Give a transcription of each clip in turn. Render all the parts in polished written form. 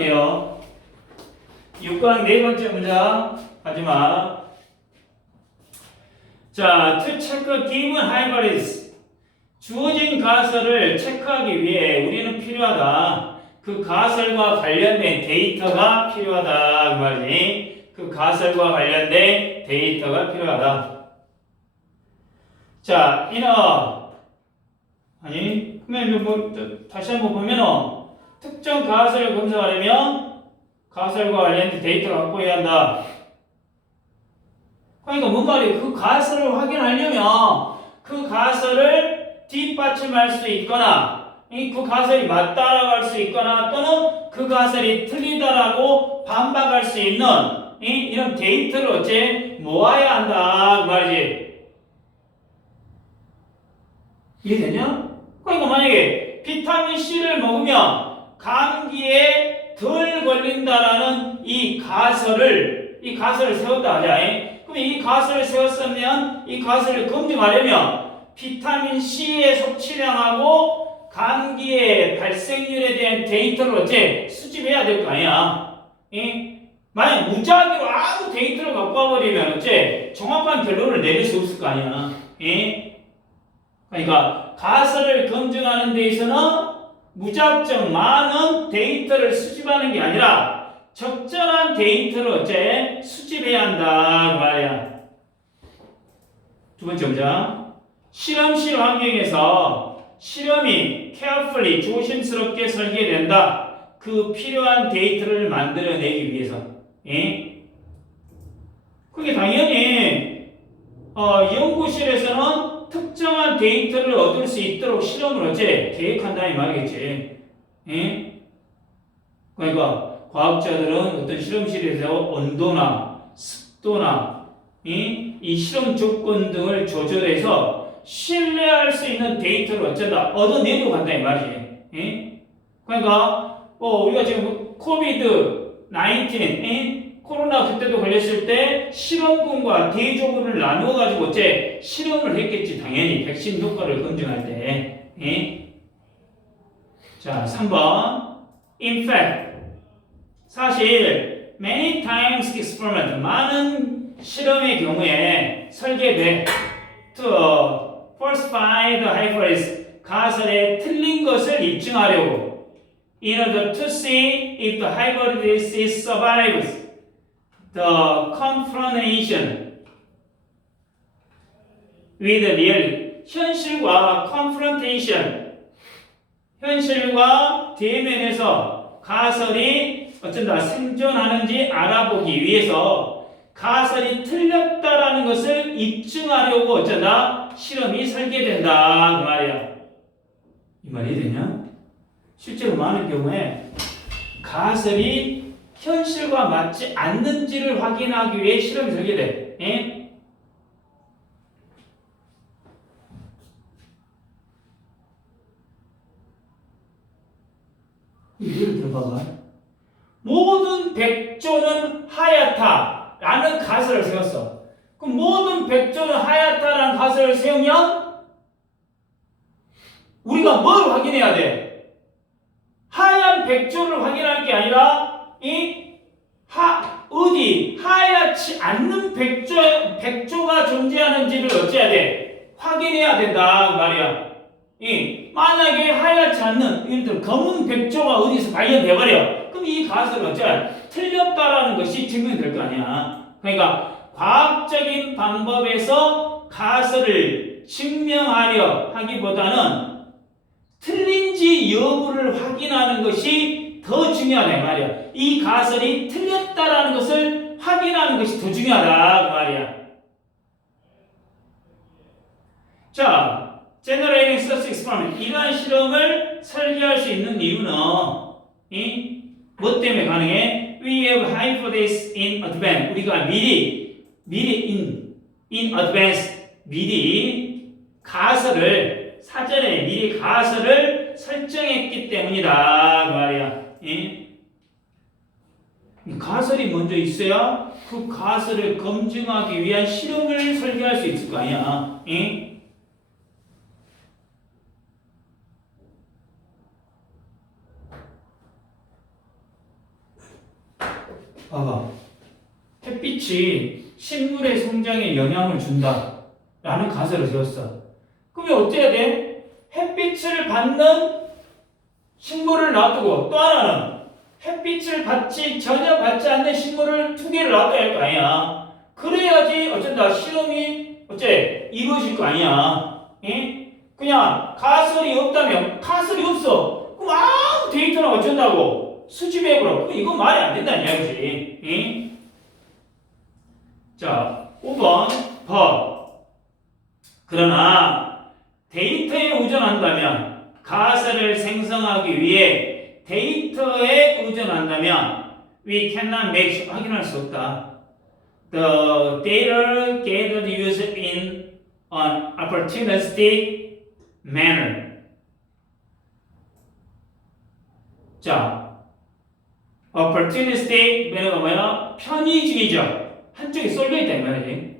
갈게요. 6강 네 번째 문장 마지막. 자, to check given hybrids. 주어진 가설을 체크하기 위해 우리는 필요하다. 그 가설과 관련된 데이터가 필요하다. 그 말이지. 그 가설과 관련된 데이터가 필요하다. 자, inner. 아니, 그러면 뭐, 다시 한번 보면, 특정 가설을 검사하려면 가설과 관련된 데이터를 확보해야 한다. 그러니까 뭔 말이에요? 그 가설을 확인하려면 그 가설을 뒷받침할 수 있거나 그 가설이 맞다라고 할 수 있거나 또는 그 가설이 틀리다라고 반박할 수 있는 이런 데이터를 어째 모아야 한다 그 말이지. 이해되냐? 그러니까 만약에 비타민 C를 먹으면 감기에 덜 걸린다라는 이 가설을 세웠다 하자. 그럼 이 가설을 세웠으면 이 가설을 검증하려면 비타민 C의 섭취량하고 감기의 발생률에 대한 데이터를 어째 수집해야 될 거 아니야. 만약 무작위로 아무 데이터를 갖고 와버리면 어째 정확한 결론을 내릴 수 없을 거 아니야. 그러니까 가설을 검증하는 데 있어서는 무작정 많은 데이터를 수집하는 게 아니라 적절한 데이터를 어째 수집해야 한다 그 말이야. 두 번째 문장. 실험실 환경에서 실험이 carefully 조심스럽게 설계된다. 그 필요한 데이터를 만들어내기 위해서. 그게 당연히 연구실에서는 특정한 데이터를 얻을 수 있도록 실험을 어째 계획한다 이 말이겠지. 그러니까 과학자들은 어떤 실험실에서 온도나 습도나 이 실험 조건 등을 조절해서 신뢰할 수 있는 데이터를 어쩌다 얻어내려고 한다 이 말이지. 그러니까 우리가 지금 코비드 19 코로나 그때도 걸렸을 때 실험군과 대조군을 나누어가지고 어째 실험을 했겠지 당연히 백신 효과를 검증할 때. 자 3번 In fact 사실 many times experiment 많은 실험의 경우에 설계돼 to falsify the hypothesis 가설에 틀린 것을 입증하려고 in order to see if the hypothesis survives the confrontation with real 현실과 confrontation 현실과 대면에서 가설이 어쩐다 생존하는지 알아보기 위해서 가설이 틀렸다라는 것을 입증하려고 어쩐다 실험이 설계된다 그 말이야. 이 말이 되냐? 실제로 많은 경우에 가설이 현실과 맞지 않는지를 확인하기 위해 실험이 설계돼. 예를 들어봐봐. 모든 백조는 하얗다라는 가설을 세웠어. 그럼 모든 백조는 하얗다라는 가설을 세우면 우리가 뭘 확인해야 돼? 하얀 백조를 확인할 게 아니라 어디 하얗지 않는 백조가 존재하는지를 어찌해야 돼? 확인해야 된다 그 말이야. 만약에 하얗지 않는 예를 들어 검은 백조가 어디서 발견돼버려. 그럼 이 가설은 어찌해야 틀렸다라는 것이 증명될 거 아니야. 그러니까 과학적인 방법에서 가설을 증명하려 하기보다는 틀린지 여부를 확인하는 것이 더 중요하다 이 말이야. 이 가설이 틀렸다라는 것을 확인하는 것이 더 중요하다 그 말이야. 자, Generating such experiment 이러한 실험을 설계할 수 있는 이유는 뭐 때문에 가능해? We have hypothesis in advance. 우리가 미리 in advance 미리 가설을 사전에 미리 가설을 설정했기 때문이다 그 말이야. 가설이 먼저 있어야 그 가설을 검증하기 위한 실험을 설계할 수 있을 거 아니야. 봐봐. 햇빛이 식물의 성장에 영향을 준다. 라는 가설을 세웠어. 그러면 어때야 돼? 햇빛을 받는 식물을 놔두고 또 하나는 햇빛을 전혀 받지 않는 식물을 두 개를 놔둬야 할 거 아니야. 그래야지 어쩐다. 실험이 이루어질 거 아니야. 예? 그냥 가설이 없다면 가설이 없어. 그럼 아무 데이터나 어쩐다고 수집해보라고. 그럼 이건 말이 안 된다는 이야기지. 예? 자, 5번 법. 그러나 데이터에 의존한다면 가설을 생성하기 위해 데이터에 의존한다면 we cannot make 확인할 수 없다. The data gathered used in an opportunistic manner. 자, opportunistic manner가 뭐야? 편의주의적. 한쪽에 쏠려있다 이 말이지.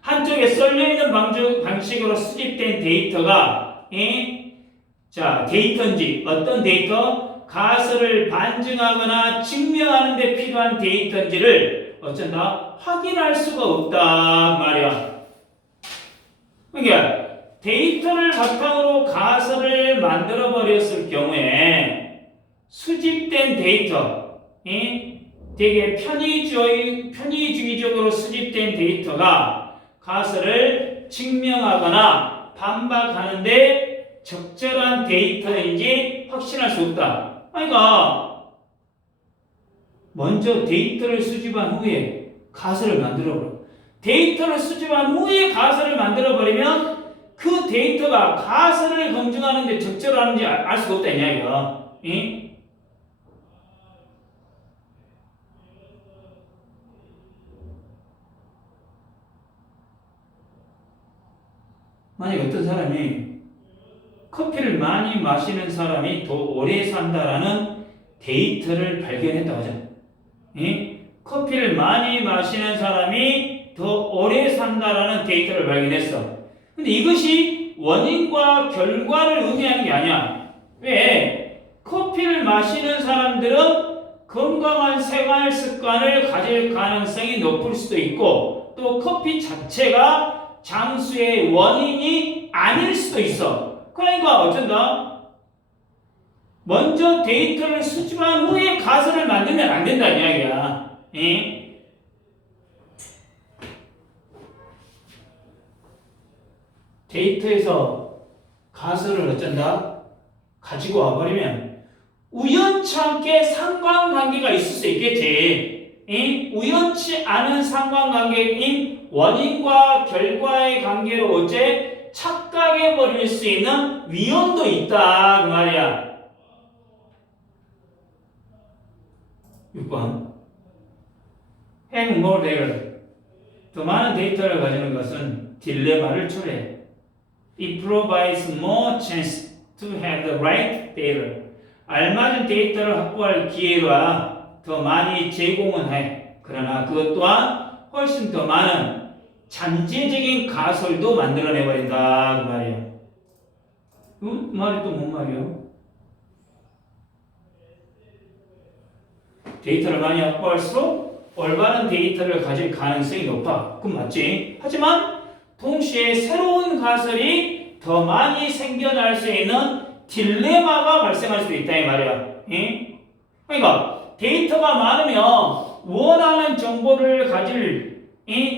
한쪽에 쏠려있는 방식으로 수집된 데이터가 자, 데이터인지 어떤 데이터? 가설을 반증하거나 증명하는 데 필요한 데이터인지를 어쩐다? 확인할 수가 없다 말이야. 그러니까 데이터를 바탕으로 가설을 만들어 버렸을 경우에 수집된 데이터, 되게 편의주의적으로 수집된 데이터가 가설을 증명하거나 반박하는데 적절한 데이터인지 확신할 수 없다. 그러니까 먼저 데이터를 수집한 후에 가설을 만들어버려. 데이터를 수집한 후에 가설을 만들어버리면 그 데이터가 가설을 검증하는데 적절한지 알 수가 없다 이 이야기야. 응? 만약 어떤 사람이 커피를 많이 마시는 사람이 더 오래 산다라는 데이터를 발견했다고 하잖아. 커피를 많이 마시는 사람이 더 오래 산다라는 데이터를 발견했어. 근데 이것이 원인과 결과를 의미하는 게 아니야. 왜? 커피를 마시는 사람들은 건강한 생활 습관을 가질 가능성이 높을 수도 있고 또 커피 자체가 장수의 원인이 아닐 수도 있어. 그러니까 어쩐다? 먼저 데이터를 수집한 후에 가설을 만들면 안 된다는 이야기야. 데이터에서 가설을 어쩐다? 가지고 와버리면 우연치 않게 상관관계가 있을 수 있겠지. 우연치 않은 상관관계인 원인과 결과의 관계로 어째 착각해버릴 수 있는 위험도 있다 그 말이야. 6번 Having more data. 더 많은 데이터를 가지는 것은 딜레마를 초래해. It provides more chance to have the right data. 알맞은 데이터를 확보할 기회가 더 많이 제공은 해. 그러나 그것 또한 훨씬 더 많은 잠재적인 가설도 만들어내버린다 그 말이야. 그 말이 또 뭔 말이야? 데이터를 많이 확보할수록 올바른 데이터를 가질 가능성이 높아. 그건 맞지? 하지만 동시에 새로운 가설이 더 많이 생겨날 수 있는 딜레마가 발생할 수도 있다 이 말이야. 그러니까 데이터가 많으면 원하는 정보를 가질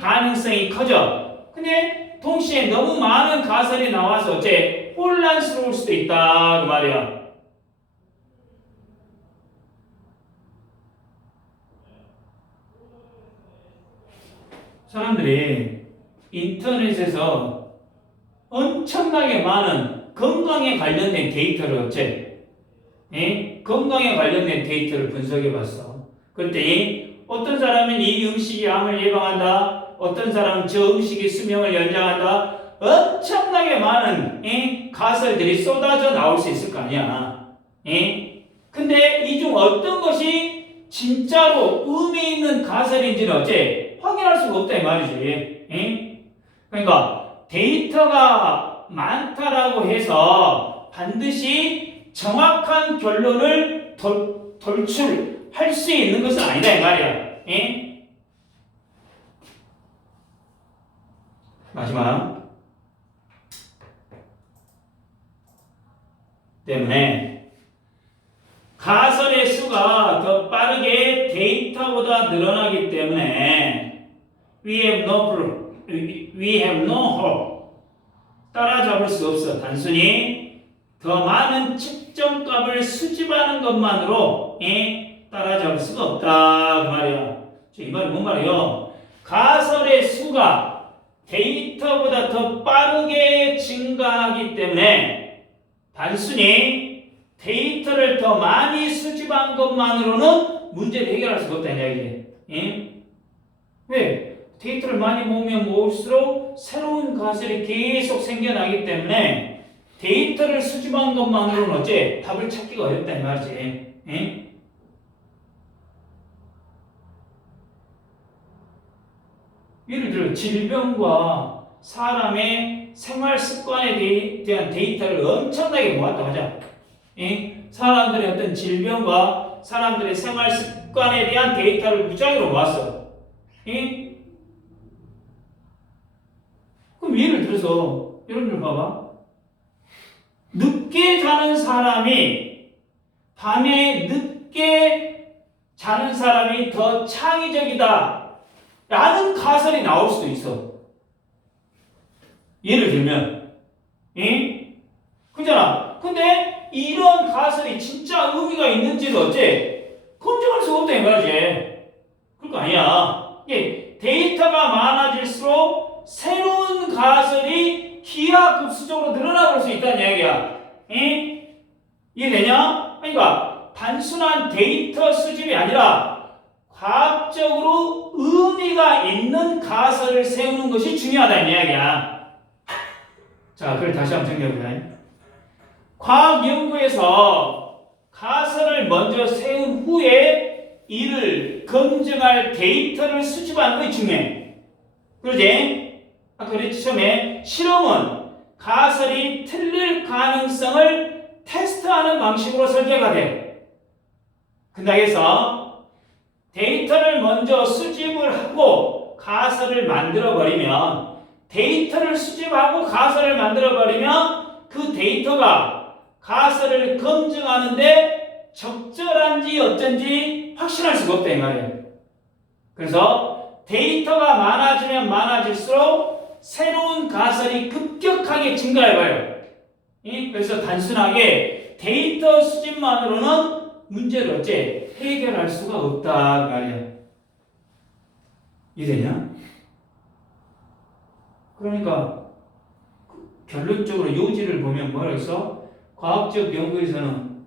가능성이 커져. 근데 동시에 너무 많은 가설이 나와서 어째 혼란스러울 수도 있다 그 말이야. 사람들이 인터넷에서 엄청나게 많은 건강에 관련된 데이터를 어째 건강에 관련된 데이터를 분석해 봤어. 그랬더니 어떤 사람은 이 음식이 암을 예방한다. 어떤 사람은 저 음식이 수명을 연장한다. 엄청나게 많은 가설들이 쏟아져 나올 수 있을 거 아니야. 근데 이 중 어떤 것이 진짜로 의미 있는 가설인지는 어째 확인할 수가 없다 이 말이지. 그러니까 데이터가 많다라고 해서 반드시 정확한 결론을 돌출할 수 있는 것은 아니다 이 말이야. 예? 마지막 때문에 가설의 수가 더 빠르게 데이터보다 늘어나기 때문에 we have no hope. 따라잡을 수 없어. 단순히 더 많은 측정값을 수집하는 것만으로 따라잡을 수가 없다 그 말이야. 이 말이 뭔 말이에요? 가설의 수가 데이터보다 더 빠르게 증가하기 때문에 단순히 데이터를 더 많이 수집한 것만으로는 문제를 해결할 수가 없다는 이야기지. 왜? 데이터를 많이 모으면 모을수록 새로운 가설이 계속 생겨나기 때문에 데이터를 수집한 것만으로는 어째 답을 찾기가 어렵다는 말이지. 예를 들어 질병과 사람의 생활 습관에 대한 데이터를 엄청나게 모았다고 하자. 사람들의 어떤 질병과 사람들의 생활 습관에 대한 데이터를 무작위로 모았어. 그럼 예를 들어서 여러분들 봐봐. 늦게 자는 사람이 밤에 늦게 자는 사람이 더 창의적이다 라는 가설이 나올 수도 있어. 예를 들면 그잖아. 근데 이런 가설이 진짜 의미가 있는지를 어째 검증할 수가 없다 이 말이지. 그럴 거 아니야. 데이터가 많아질수록 새로운 가설이 기하급수적으로 늘어나볼 수 있다는 이야기야. 이해되냐? 그러니까 단순한 데이터 수집이 아니라 과학적으로 의미가 있는 가설을 세우는 것이 중요하다는 이야기야. 자, 그걸 다시 한번 정리해보자. 과학 연구에서 가설을 먼저 세운 후에 이를 검증할 데이터를 수집하는 것이 중요해. 그러지? 아까 그랬지 처음에 실험은 가설이 틀릴 가능성을 테스트하는 방식으로 설계가 돼. 그래서 데이터를 먼저 수집을 하고 가설을 만들어버리면 데이터를 수집하고 가설을 만들어버리면 그 데이터가 가설을 검증하는데 적절한지 어쩐지 확신할 수가 없다 이 말이에요. 그래서 데이터가 많아지면 많아질수록 새로운 가설이 급격하게 증가해봐요. 그래서 단순하게 데이터 수집만으로는 문제를 어째 해결할 수가 없다 말이야. 이해되냐? 그러니까 결론적으로 요지를 보면 뭐라 했어? 과학적 연구에서는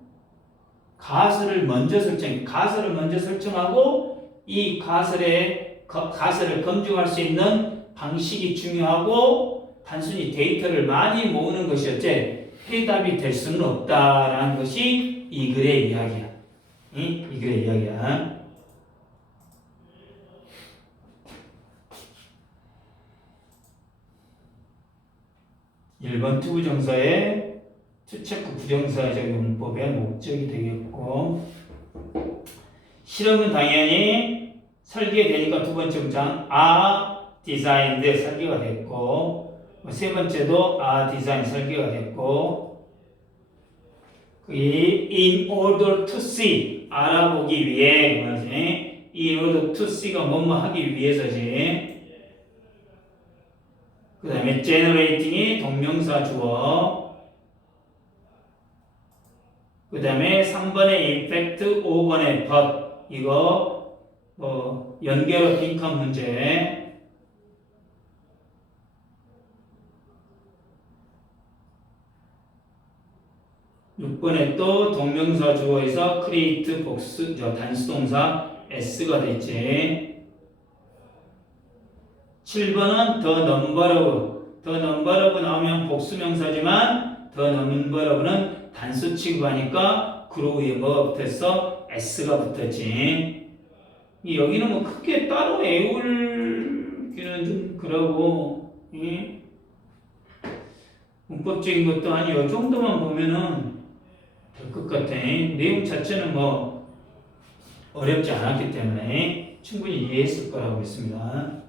가설을 먼저 설정하고 이 가설을 검증할 수 있는 방식이 중요하고 단순히 데이터를 많이 모으는 것이 어째 해답이 될 수는 없다라는 것이 이 글의 이야기야. 이 글의 이야기야. (1번) 투부정사의 투체크 부정사적 용법의 목적이 되겠고 실험은 당연히 설계되니까 두 번째 문장 designed 설계가 됐고 세 번째도 design 설계가 됐고 in order to see 알아보기 위해 그러지. in order to see가 뭐뭐 하기 위해서지. 그 다음에 generating이 동명사 주어 그 다음에 3번의 in fact 5번의 but 이거 연결어 빈칸 문제. (6번에) 또 동명사 주어에서 create 복수 단수동사 s가 됐지. 7번은 the number of 나오면 복수명사지만 the number of는 단수 취급하니까 grow에 뭐가 붙었어? s가 붙었지. 여기는 뭐 크게 따로 애울기는 좀 그러고 문법적인 것도 한 이 정도만 보면은 될 것 같아. 내용 자체는 뭐 어렵지 않았기 때문에 충분히 이해했을 거라고 믿습니다.